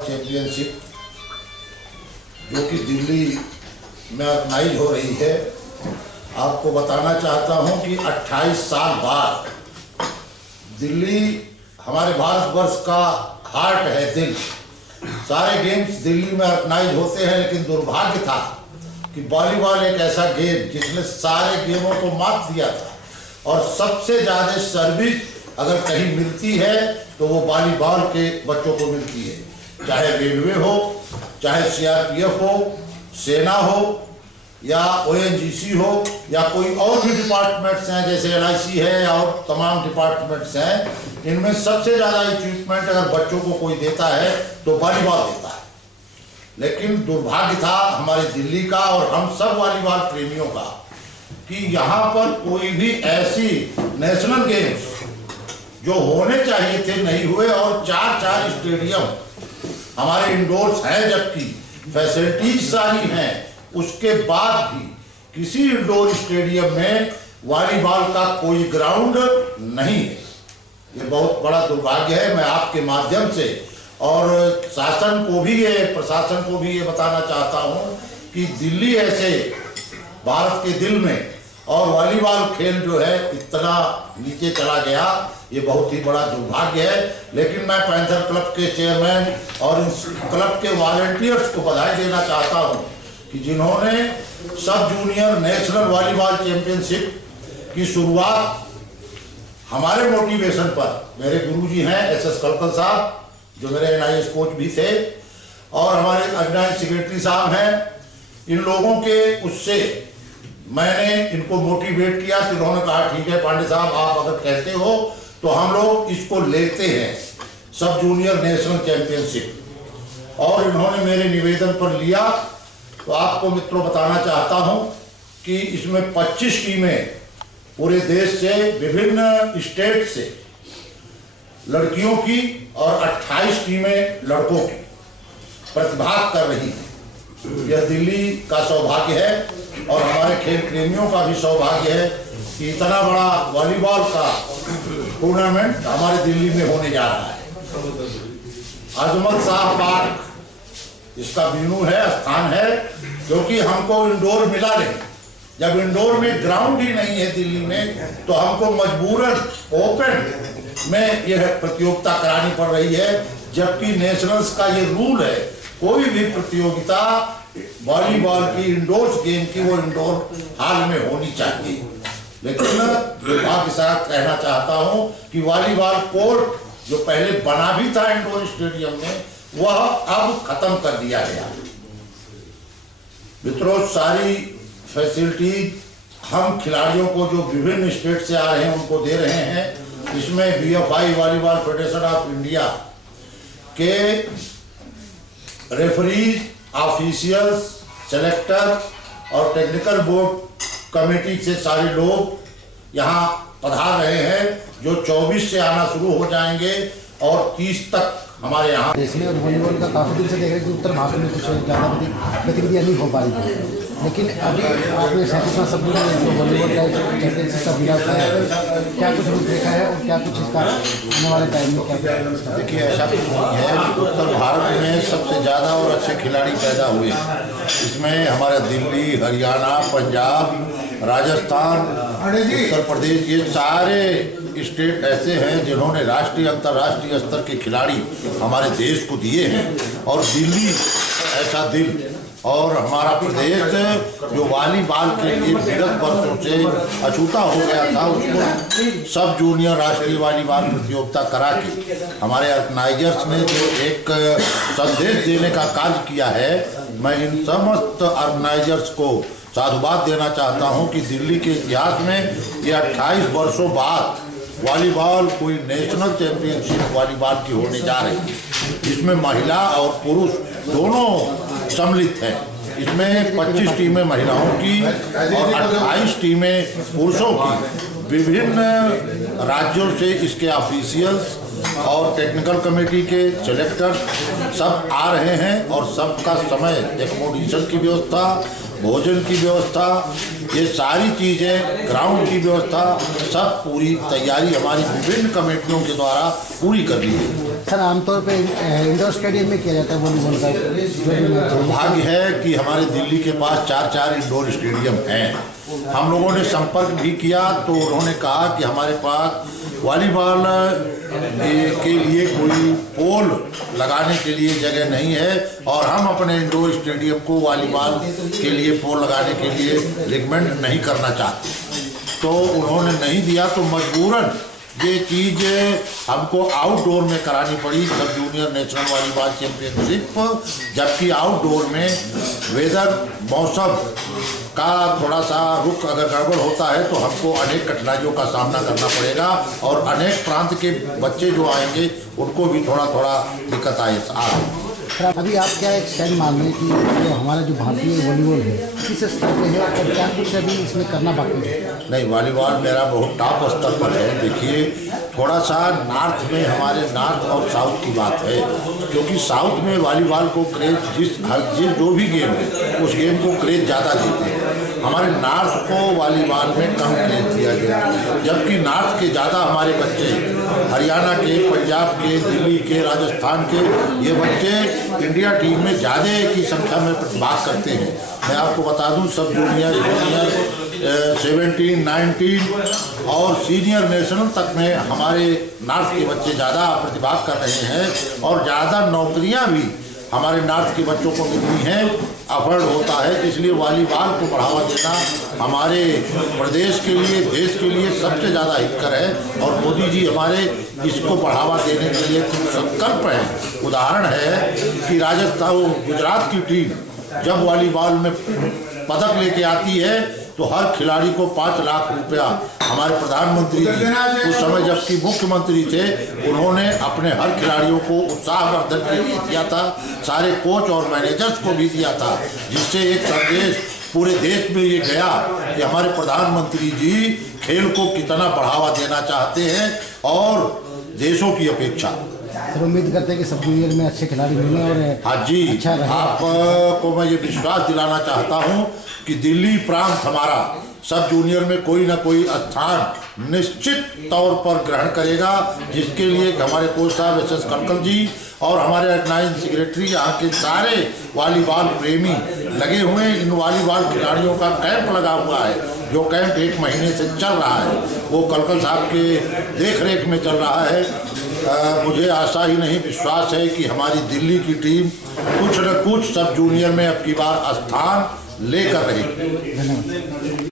Championship जो कि दिल्ली में ऑर्गेनाइज हो रही है, आपको बताना चाहता हूं कि 28 साल बाद दिल्ली हमारे भारतवर्ष का हार्ट है, दिल। सारे गेम्स दिल्ली में ऑर्गेनाइज होते हैं, लेकिन दुर्भाग्य था कि वॉलीबॉल एक ऐसा गेम जिसने सारे गेमों को मात दिया था और सबसे ज़्यादा सर्विस अगर कहीं मिलती है तो वो वॉलीबॉल के बच्चों को मिलती है, चाहे रेलवे हो, चाहे सीआरपीएफ हो, सेना हो या ओएनजीसी हो या कोई और भी डिपार्टमेंट्स हैं जैसे एलआईसी है और तमाम डिपार्टमेंट्स हैं। इनमें सबसे ज़्यादा इक्विपमेंट अगर बच्चों को कोई देता है तो वॉलीबॉल देता है। लेकिन दुर्भाग्य था हमारे दिल्ली का और हम सब वॉलीबॉल प्रेमियों का कि यहाँ पर कोई भी ऐसी नेशनल गेम्स जो होने चाहिए थे नहीं हुए और चार स्टेडियम हमारे इंडोर्स हैं, जबकि फैसिलिटीज सारी हैं, उसके बाद भी किसी इंडोर स्टेडियम में वॉलीबॉल का कोई ग्राउंड नहीं है। ये बहुत बड़ा दुर्भाग्य है। मैं आपके माध्यम से और शासन को भी प्रशासन को भी ये बताना चाहता हूँ कि दिल्ली ऐसे भारत के दिल में और वॉलीबॉल खेल जो है इतना नीचे चला गया, ये बहुत ही बड़ा दुर्भाग्य है। लेकिन मैं पैंथर क्लब के चेयरमैन और इस क्लब के वॉलंटियर्स को बधाई देना चाहता हूं कि जिन्होंने सब जूनियर नेशनल वॉलीबॉल चैंपियनशिप की शुरुआत हमारे मोटिवेशन पर, मेरे गुरुजी हैं एसएस कलकल साहब जो मेरे एनआईएस कोच भी थे और हमारे ऑर्गेनाइजिंग सेक्रेटरी साहब हैं, इन लोगों के उससे मैंने इनको मोटिवेट किया तो उन्होंने कहा ठीक है पांडे साहब, आप अगर कहते हो तो हम लोग इसको लेते हैं सब जूनियर नेशनल चैंपियनशिप। और इन्होंने मेरे निवेदन पर लिया। तो आपको मित्रों बताना चाहता हूं कि इसमें 25 टीमें पूरे देश से, विभिन्न स्टेट से लड़कियों की और 28 टीमें लड़कों की प्रतिभाग कर रही हैं। यह दिल्ली का सौभाग्य है और हमारे खेल प्रेमियों का भी सौभाग्य है कि इतना बड़ा वॉलीबॉल का टूर्नामेंट हमारे दिल्ली में होने जा रहा है। अजमत शाह पार्क इसका वेन्यू है, स्थान है, क्योंकि हमको इंडोर मिला नहीं। जब इंडोर में ग्राउंड ही नहीं है दिल्ली में तो हमको मजबूरन ओपन में यह प्रतियोगिता करानी पड़ रही है, जबकि नेशनल्स का ये रूल है कोई भी प्रतियोगिता वॉलीबॉल की इंडोर गेम की वो इंडोर हाल में होनी चाहिए। लेकिन दुर्भाग्य के साथ कहना चाहता हूं कि वॉलीबॉल कोर्ट जो पहले बना भी था इंडोर स्टेडियम में, वह अब खत्म कर दिया गया। मित्रों, सारी फैसिलिटी हम खिलाड़ियों को जो विभिन्न स्टेट से आ रहे हैं उनको दे रहे हैं। इसमें BFI volleyball federation of India के रेफरीज, ऑफिशियल्स, सेलेक्टर और टेक्निकल बोर्ड कमेटी से सारे लोग यहाँ पधार रहे हैं, जो 24 से आना शुरू हो जाएंगे और 30 तक हमारे यहाँ। इसमें और वॉलीबॉल का काफ़ी दिन से देख रहे हैं कि उत्तर भारत में कुछ ज़्यादा गतिविधियाँ नहीं हो पा रही थी, लेकिन अभी आपने 37वां सब वॉलीबॉल का चैंपियनशिप का विराट है, क्या कुछ रूपरेखा है और क्या कुछ इसका आने वाले टाइम में क्या? देखिए, ऐसा कुछ नहीं है कि उत्तर भारत में सबसे ज़्यादा और अच्छे खिलाड़ी पैदा हुए। इसमें हमारे दिल्ली, हरियाणा, पंजाब, राजस्थान, उत्तर प्रदेश, ये सारे स्टेट ऐसे हैं जिन्होंने राष्ट्रीय अंतर्राष्ट्रीय स्तर के खिलाड़ी हमारे देश को दिए हैं। और दिल्ली ऐसा दिल और हमारा प्रदेश जो वॉलीबॉल के लिए विगत वर्षों से अछूता हो गया था, उसको सब जूनियर राष्ट्रीय वॉलीबॉल प्रतियोगिता करा के हमारे ऑर्गेनाइजर्स ने जो एक संदेश देने का कार्य किया है, मैं इन समस्त ऑर्गेनाइजर्स को साधुवाद देना चाहता हूं कि दिल्ली के इतिहास में ये 28 वर्षों बाद वॉलीबॉल कोई नेशनल चैंपियनशिप वॉलीबॉल की होने जा रही है। इसमें महिला और पुरुष दोनों सम्मिलित हैं। इसमें 25 टीमें महिलाओं की और 28 टीमें पुरुषों की। विभिन्न राज्यों से इसके ऑफिशियल्स और टेक्निकल कमेटी के सेलेक्टर सब आ रहे हैं और सबका समय, एकोमोडेशन की व्यवस्था, भोजन की व्यवस्था, ये सारी चीज़ें, ग्राउंड की व्यवस्था, सब पूरी तैयारी हमारी विभिन्न कमेटियों के द्वारा पूरी कर ली है। सर आमतौर पे इंडोर स्टेडियम में किया जाता है वॉलीबॉल का जो भी मैच है। भाग्य है कि हमारे दिल्ली के पास 4 इंडोर स्टेडियम हैं। हम लोगों ने संपर्क भी किया तो उन्होंने कहा कि हमारे पास वॉलीबॉल के लिए कोई पोल लगाने के लिए जगह नहीं है और हम अपने इंडोर स्टेडियम को वॉलीबॉल के लिए पोल लगाने के लिए रिकमेंड नहीं करना चाहते। तो उन्होंने नहीं दिया तो मजबूरन ये चीज़ हमको आउटडोर में करानी पड़ी, सब जूनियर नेशनल वॉलीबॉल चैंपियनशिप। जबकि आउटडोर में वेदर मौसम का थोड़ा सा रुख अगर गड़बड़ होता है तो हमको अनेक कठिनाइयों का सामना करना पड़ेगा और अनेक प्रांत के बच्चे जो आएंगे उनको भी थोड़ा दिक्कत आए। अभी आप क्या एक स्टैंड मान लें कि जो हमारा जो भारतीय वॉलीबॉल है किस स्तर पे है और क्या कुछ अभी इसमें करना बाकी है? नहीं, वॉलीबॉल मेरा बहुत टॉप स्तर पर है। देखिए थोड़ा सा नॉर्थ में हमारे नॉर्थ और साउथ की बात है, क्योंकि साउथ में वॉलीबॉल को क्रेज जिस जो भी गेम है उस गेम को क्रेज ज़्यादा देते हैं। हमारे नॉर्थ को वॉलीबॉल में कम क्रेज दिया गया, जबकि नॉर्थ के ज़्यादा हमारे बच्चे हरियाणा के, पंजाब के, दिल्ली के, राजस्थान के ये बच्चे इंडिया टीम में ज़्यादा की संख्या में प्रतिभाग करते हैं। मैं आपको बता दूं सब जूनियर 17, 19 और सीनियर नेशनल तक में हमारे नॉर्थ के बच्चे ज़्यादा प्रतिभाग कर रहे हैं और ज़्यादा नौकरियां भी हमारे नॉर्थ के बच्चों को मिलती हैं, अफर्ड होता है। इसलिए वॉलीबॉल को बढ़ावा देना हमारे प्रदेश के लिए, देश के लिए सबसे ज़्यादा हितकर है और मोदी जी हमारे इसको बढ़ावा देने के लिए कुछ संकल्प हैं। उदाहरण है कि राजस्थान, गुजरात की टीम जब वॉलीबॉल में पदक लेके आती है तो हर खिलाड़ी को 5 लाख रुपया हमारे प्रधानमंत्री जी उस समय जबकि मुख्यमंत्री थे उन्होंने अपने हर खिलाड़ियों को उत्साहवर्धन के लिए दिया था, सारे कोच और मैनेजर्स को भी दिया था, जिससे एक संदेश पूरे देश में ये गया कि हमारे प्रधानमंत्री जी खेल को कितना बढ़ावा देना चाहते हैं और देशों की अपेक्षा। सर उम्मीद करते हैं कि सब जूनियर में अच्छे खिलाड़ी मिले और हाँ जी, अच्छा आपको मैं ये विश्वास दिलाना चाहता हूँ कि दिल्ली प्रांत हमारा सब जूनियर में कोई ना कोई स्थान निश्चित तौर पर ग्रहण करेगा, जिसके लिए हमारे कोच साहब SS कलकल जी और हमारे ऑर्गेनाइजिंग सेक्रेटरी यहाँ के सारे वॉलीबॉल प्रेमी लगे हुए हैं। इन वॉलीबॉल खिलाड़ियों का कैंप लगा हुआ है, जो कैंप 1 महीने से चल रहा है, वो कलकल साहब के देख रेख में चल रहा है। मुझे आशा ही नहीं विश्वास है कि हमारी दिल्ली की टीम कुछ न कुछ सब जूनियर में अब की बार स्थान लेकर रहेगी। धन्यवाद।